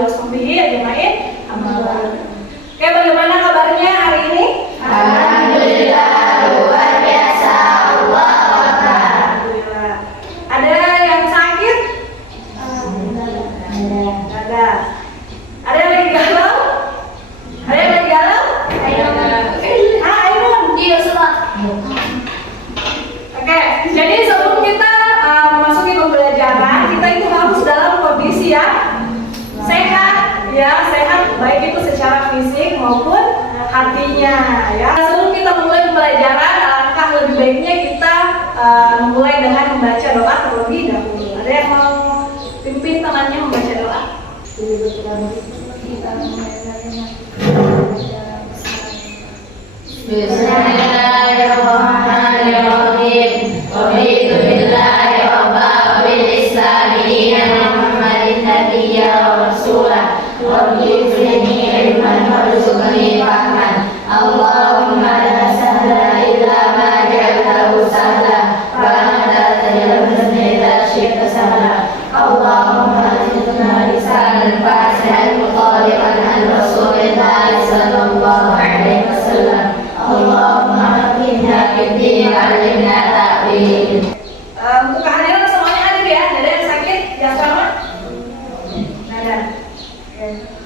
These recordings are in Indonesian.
wasahbihi ajmain. Oke, bagaimana kabarnya hari ini? Alhamdulillah, luar biasa. Allahu Akbar. Alhamdulillah. Ada yang sakit? Ada. Ada yang lagi galau? Ada yang lagi galau? Ainun. Iya, Ustaz. Oke, jadi sebelum kita memasuki pembelajaran, kita itu harus dalam kondisi yang sehat, ya sehat baik itu secara fisik maupun hatinya, ya. Sebelum kita mulai pembelajaran, alangkah lebih baiknya kita memulai dengan membaca doa terlebih dahulu. Ada yang mau pimpin temannya membaca doa? Bismillahirrahmanirrahim. Raditu billahi rabban wa bil islami dinan wa Muhammadin nabiyyan wa rasulan. Rabbi zidni ilman warzuqni fahman. Allahumma la sahla illa ma ja'altahu sahla wa anta taj'alul hazna idza syi'ta sahla. Allahumma zidna lisanan fasihan muqaliban an Rasulillah sallallahu alaihi wasallam. Allahumma hakimna fid-din wa 'allimna ta'wil. Untuk kehadiran semuanya hadir ya, ada yang sakit, yang selamat? Ada.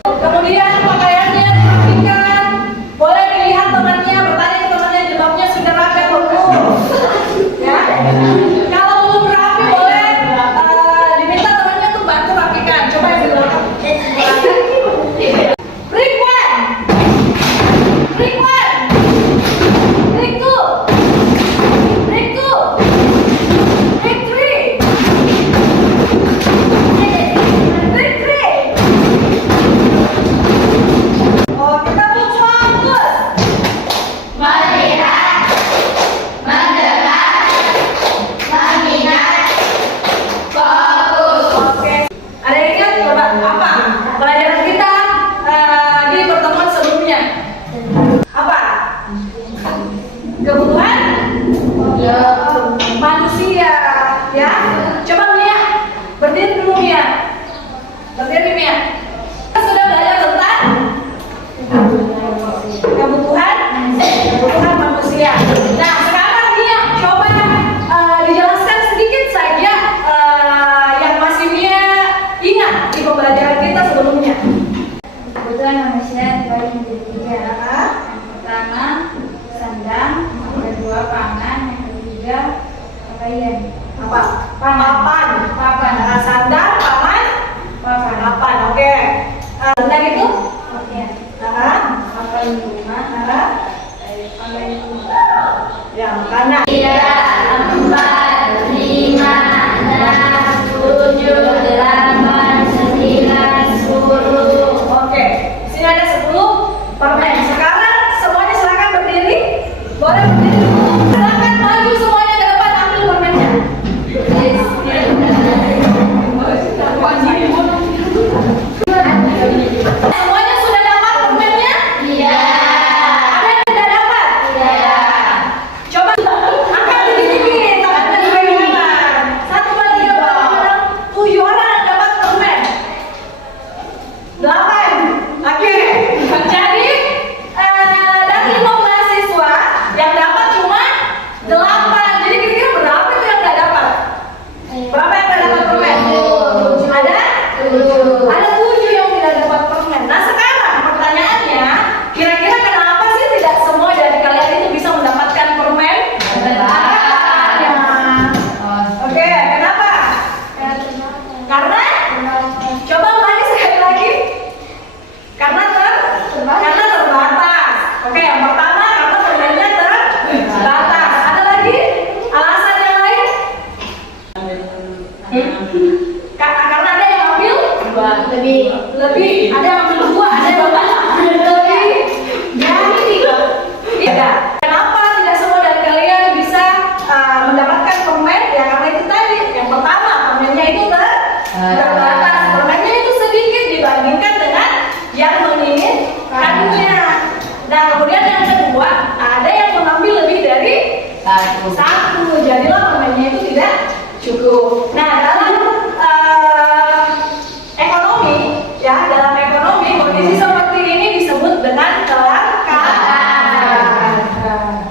Kemudian pakaiannya dirapikan, boleh dilihat temannya, bertanya ke temannya jilbabnya sudah rapi atau belum, ya. Kalau belum rapi boleh diminta temannya untuk bantu rapikan. Coba yang di belakang. Break one, break one, break two, break two, break three, break three. Oh, kita belum fokus. Melihat, mendengar, mengingat, fokus. Oke. Ada yang ingat coba apa? Pelajaran kita di pertemuan sebelumnya. Apa? Kebutuhan manusia, ya. Coba Mia, berdiri dulu Mia. Berdiri Mia. Kita sudah belajar tentang kebutuhan manusia. Nah, sekarang Mia coba dijelaskan sedikit saja yang masih Mia ingat di pembelajaran kita sebelumnya. Kebutuhan manusia dibagi menjadi tiga. Yang pertama sandang, yang kedua pangan, yang ketiga pakaian. Apa? Papan. Nah, sandang, papan, papan. Oke. Sandang itu? Pakaian. Pakaian rumah. Pakaian Ya, makanan. 3, 4, 5, 6, 7, 8, 9, 10. Oke. Sini ada 10 permen. Sekarang semuanya silakan berdiri. Boleh berdiri dulu. Silakan maju semuanya ke depan ambil permennya. Semuanya sudah dapat permennya? Iya. Ada yang tidak dapat? Iya. Coba angkat sedikit tangannya supaya kelihatan. 1, 2, 3, 4, 5, 6, 7 orang yang dapat permen. 8. Oke. Jadi dari 5 mahasiswa yang dapat cuma 8. Jadi kira-kira berapa itu yang nggak dapat? Berapa yang nggak dapat permen? Ada? Ada 7 yang tidak dapat permen. Nah, sekarang pertanyaannya, kira-kira kenapa sih tidak semua dari kalian itu bisa mendapatkan permen? Oke, kenapa? Karena coba ulangi sekali lagi. Karena terbatas. Oke, yang pertama karena permennya terbatas. Ada lagi alasan yang lain? Karena ada yang ambil lebih. Ada yang ambil 2, ada yang ambil lebih dari 3. Iya. Kenapa tidak semua dari kalian bisa mendapatkan permen? Ya karena itu tadi. Yang pertama, permennya itu terbatas. Permennya itu sedikit dibandingkan dengan yang menginginkannya. Nah, kemudian yang kedua, ada yang mengambil lebih dari 1. Jadilah permennya itu tidak cukup. Nah, dalam ekonomi Ya, dalam ekonomi kondisi seperti ini disebut dengan kelangkaan.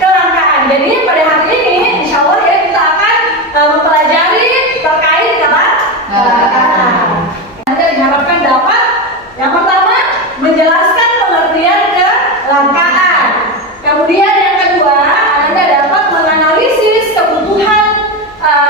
Kelangkaan. Jadi pada hari ini, insya Allah ya kita akan mempelajari terkait kelangkaan. Anda diharapkan dapat yang pertama menjelaskan pengertian kelangkaan. Kemudian yang kedua, Anda dapat menganalisis kebutuhan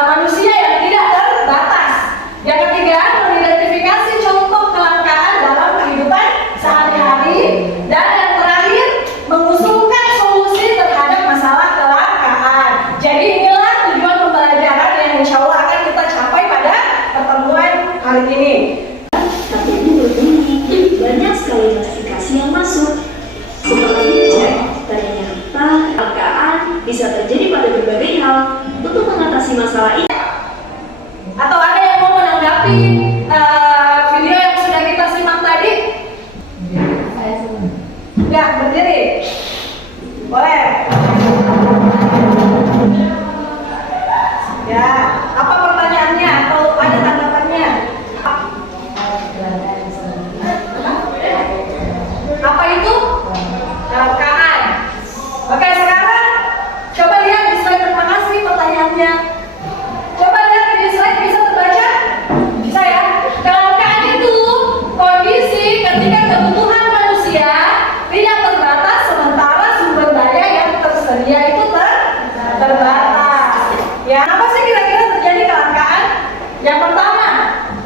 manusia yang tidak terbatas. Yang ketiga, mengidentifikasi contoh kelangkaan dalam kehidupan sehari-hari. Dan yang terakhir, mengusulkan solusi terhadap masalah kelangkaan. Jadi inilah tujuan pembelajaran yang insya Allah akan kita capai pada pertemuan hari ini. Tapi ini belum memiliki banyak sekali klasifikasi yang masuk. Setelah dicek, ternyata kelangkaan bisa terjadi pada berbagai hal. Untuk mengatasi masalah ini, Atau ada yang mau menanggapi video yang sudah kita simak tadi? Ya, berdiri. Boleh. Ya, apa pertanyaannya atau ada tanggapannya? Apa itu? Kelangkaan. Oke, sekarang coba lihat di slide. Terima kasih pertanyaannya. Coba lihat di slide, bisa terbaca? Bisa ya? Kelangkaan itu kondisi ketika kebutuhan manusia tidak terbatas sementara sumber daya yang tersedia itu terbatas. Ya, apa sih kira-kira terjadi kelangkaan? Yang pertama,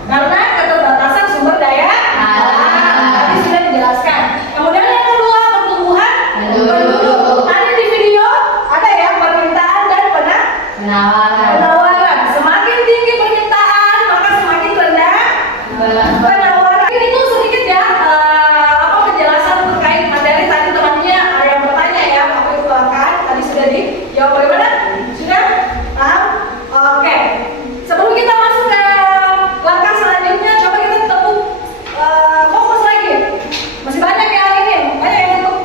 karena keterbatasan sumber daya alam. Tadi sudah dijelaskan. Kemudian yang kedua, pertumbuhan penduduk. Tadi di video ada ya permintaan dan penawaran. Semakin tinggi permintaan, maka semakin rendah penawaran. Itu sedikit ya penjelasan terkait materi tadi. Temannya ada yang bertanya ya, apa itu kelangkaan? Tadi sudah dijawab. Bagaimana? Sudah paham? Oke. Sebelum kita masuk ke langkah selanjutnya, coba kita tepuk fokus lagi. Masih banyak ya hari ini, banyak yang tepuk.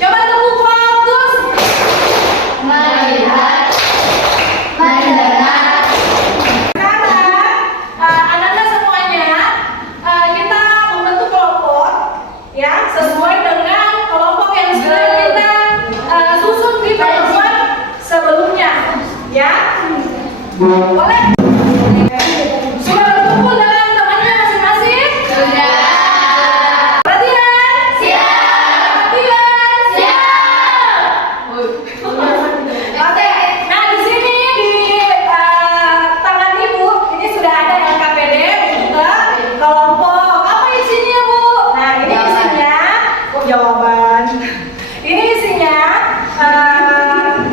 Coba tepuk fokus. Melihat, mendengar. Sekarang anak-anak semuanya kita membentuk kelompok ya sesuai dengan kelompok yang sudah kita susun di pertemuan sebelumnya ya. Boleh? Sudah berkumpul dengan temannya masing-masing? Sudah. Perhatian? Siap. Perhatian? Siap. Oke, nah di sini di tangan ibu ini sudah ada LKPD juga kelompok. Apa isinya bu? Nah ini isinya jawaban. Ini isinya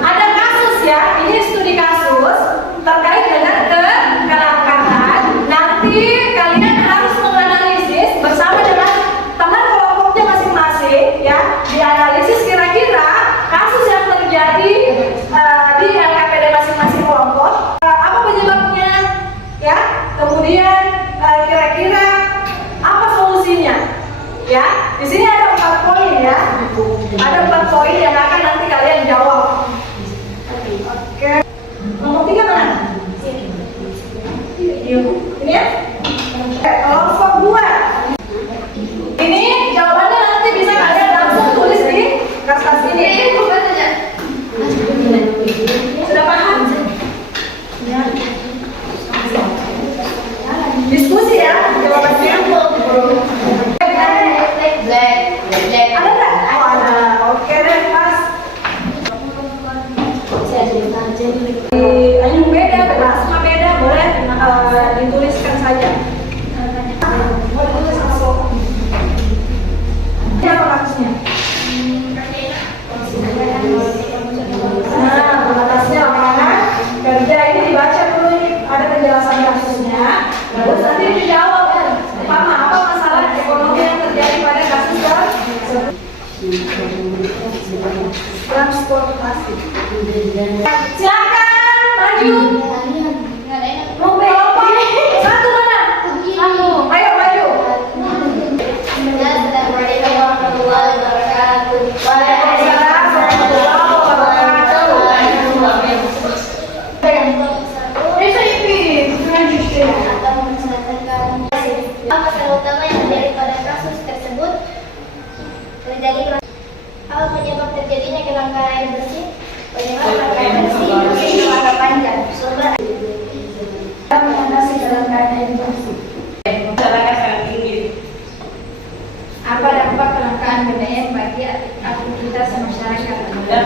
ada kasus ya. Ini studi kasus terkait dengan kelangkaan. Nanti kalian harus menganalisis bersama dengan teman kelompoknya masing-masing ya. Dianalisis kira-kira kasus yang terjadi di LKPD masing-masing kelompok apa penyebabnya ya. Kemudian kira-kira apa solusinya ya. Di sini ada 4 poin ya. Ada 4 poin yang akan nanti kalian jawab. Oke. Nomor 3 mana? Ini ya. Oke, kelompok 2. Ini jawabannya nanti bisa kalian langsung tulis di kertas ini. Sudah paham? Diskusi ya jawabannya. Ada nggak? Oh ada. Oke deh pas. Yang beda, asma beda boleh dituliskan saja. Boleh tulis langsung. Ini apa kasusnya? Nah, batasnya lapangan kerja ini dibaca dulu nih, ada penjelasan kasusnya. Terus nanti dijawab kan, apa masalah ekonomi yang terjadi pada kasus tersebut. Transportasi. Silakan maju. Mau kelompok satu mana? Satu. Ayo maju. Waalaikumsalam warahmatullahi wabarakatuh. Itu ini. Masalah utama yang terjadi pada Apa dampak kelangkaan BBM bagi aktivitas masyarakat?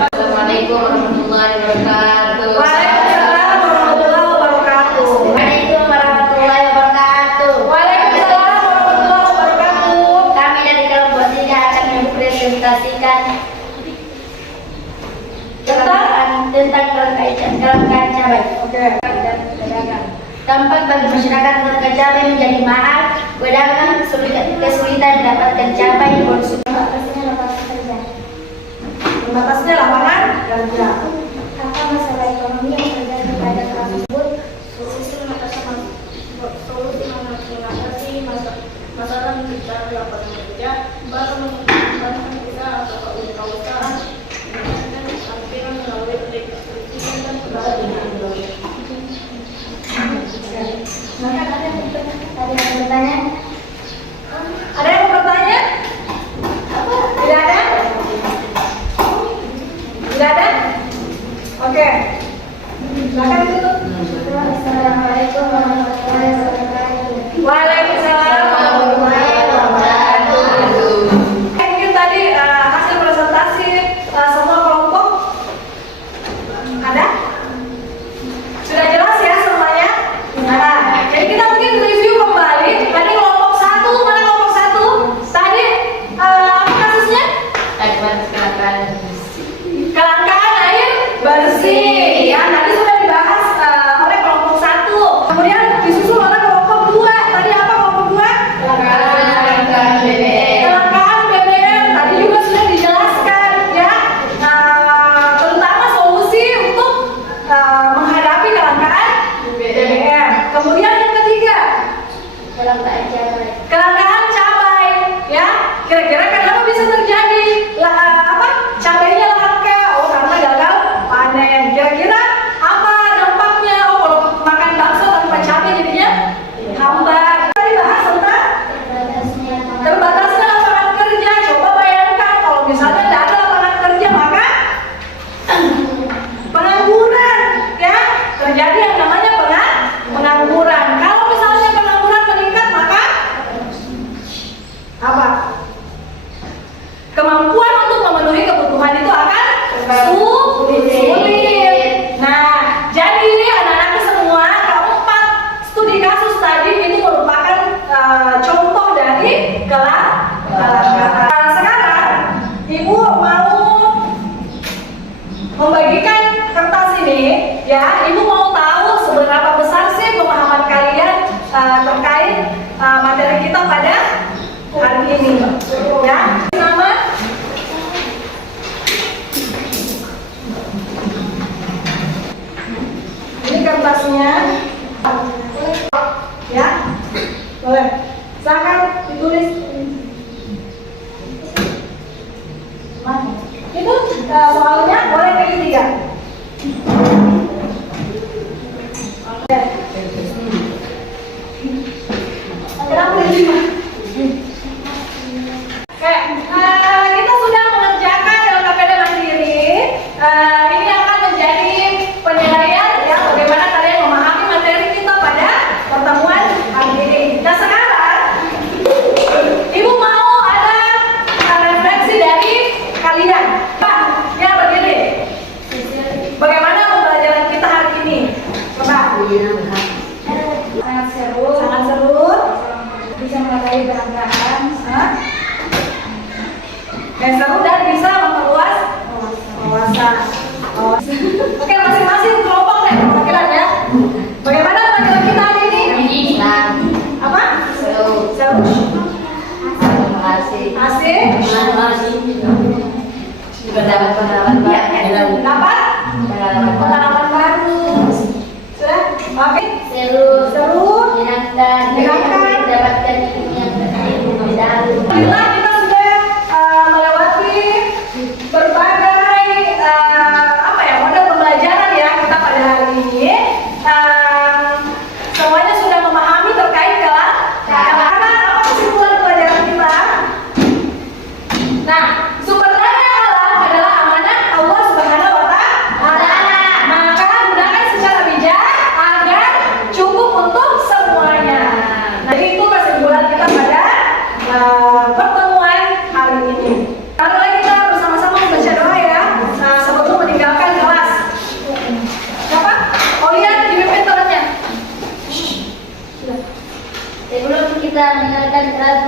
Assalamualaikum warahmatullahi wabarakatuh. Waalaikumsalam warahmatullahi wabarakatuh. Assalamualaikum warahmatullahi wabarakatuh. Waalaikumsalam warahmatullahi wabarakatuh. Kami dari kelompok 3 akan mempresentasikan tentang kelangkaan cabai. Oke. Dan pedagang. Dampak bagi masyarakat kelangkaan cabai menjadi mahal, pedagang kesulitan mendapatkan cabai konsumsi. Atasnya lapangan kerja. Batasnya lapangan kerja. Apa masalah ekonomi yang terjadi pada hal tersebut? Solusi mengatasi masalah menciptakan lapangan kerja baru mengembangkan kita atau kewirausahaan dengan tampilan melalui pendidikan dan pelatihan. Maka ada yang bertanya? Ada yang mau bertanya? Tidak ada? Tidak ada? Oke. Silakan ditutup. Assalamualaikum warahmatullahi wabarakatuh. Waalaikumsalam warahmatullahi wabarakatuh. Mungkin tadi hasil presentasi semua kelompok ada? Sudah jelas ya semuanya? Nah, jadi kita mungkin review kembali. Tadi kelompok 1, mana kelompok 1? Tadi apa kasusnya? Kelangkaan air bersih. Ya, tadi sudah dibahas oleh kelompok 1. Kemudian disusul oleh kelompok 2. Tadi apa kelompok 2? Kelangkaan BBM. Kelangkaan BBM. Tadi juga sudah dijelaskan ya. Terutama solusi untuk menghadapi kelangkaan BBM. Kemudian yang ketiga, Kelangkaan cabai. kelangkaan cabai. Ya, kira-kira kenapa bisa terjadi? Cabainya langka. Oh, karena gagal panen. Kira-kira apa dampaknya? Oh, kalau makan bakso tanpa cabai jadinya hambar. Tadi bahas tentang terbatasnya lapangan kerja. Coba bayangkan kalau misalnya tidak ada lapangan kerja, maka pengangguran, ya, terjadi yang namanya pengangguran. Kalau misalnya pengangguran meningkat, maka apa? Kemampuan untuk memenuhi kebutuhan itu akan sulit. Nah, jadi anak-anak semua, keempat studi kasus tadi itu merupakan contoh dari kelangkaan. Sekarang Ibu mau membagikan kertas ini, ya. Ibu mau tahu seberapa besar sih pemahaman kalian terkait materi kita pada hari ini, ya. Nama? Ini kertasnya, ya. Boleh. Silakan ditulis. Itu soalnya boleh pilih 3. Kenapa pilih 5? Oke, kita sudah mengerjakan LKPD mandiri. Ini akan menjadi penilaian ya bagaimana kalian memahami materi kita pada pertemuan hari ini. Nah sekarang, Ibu mau ada refleksi dari kalian. Pak, ya berdiri. Bagaimana pembelajaran kita hari ini? Coba. Sangat seru. Sangat seru. Bisa mengetahui bahan-bahan. Dan seru dan bisa memperluas wawasan. Oke, masing-masing kelompok deh perwakilan ya. Bagaimana pelajaran kita hari ini? Apa? Seru. Seru. Terima kasih. Asik. Dapat pengalaman baru. Dapat pengalaman baru. Sudah? Oke. Seru. Seru. Menyenangkan. Mendapatkan ilmu yang baru. Alhamdulillah kita sudah melewati berbagai model pembelajaran ya kita pada hari ini. Semuanya sudah memahami terkait kelangkaan. Apa kesimpulan pelajaran kita? Nah, sumber daya alam adalah amanah Allah Subhanahu wa Ta'ala. Maka gunakan secara bijak agar cukup untuk semuanya. Nah, itu kesimpulan kita pada pertemuan meninggalkan keras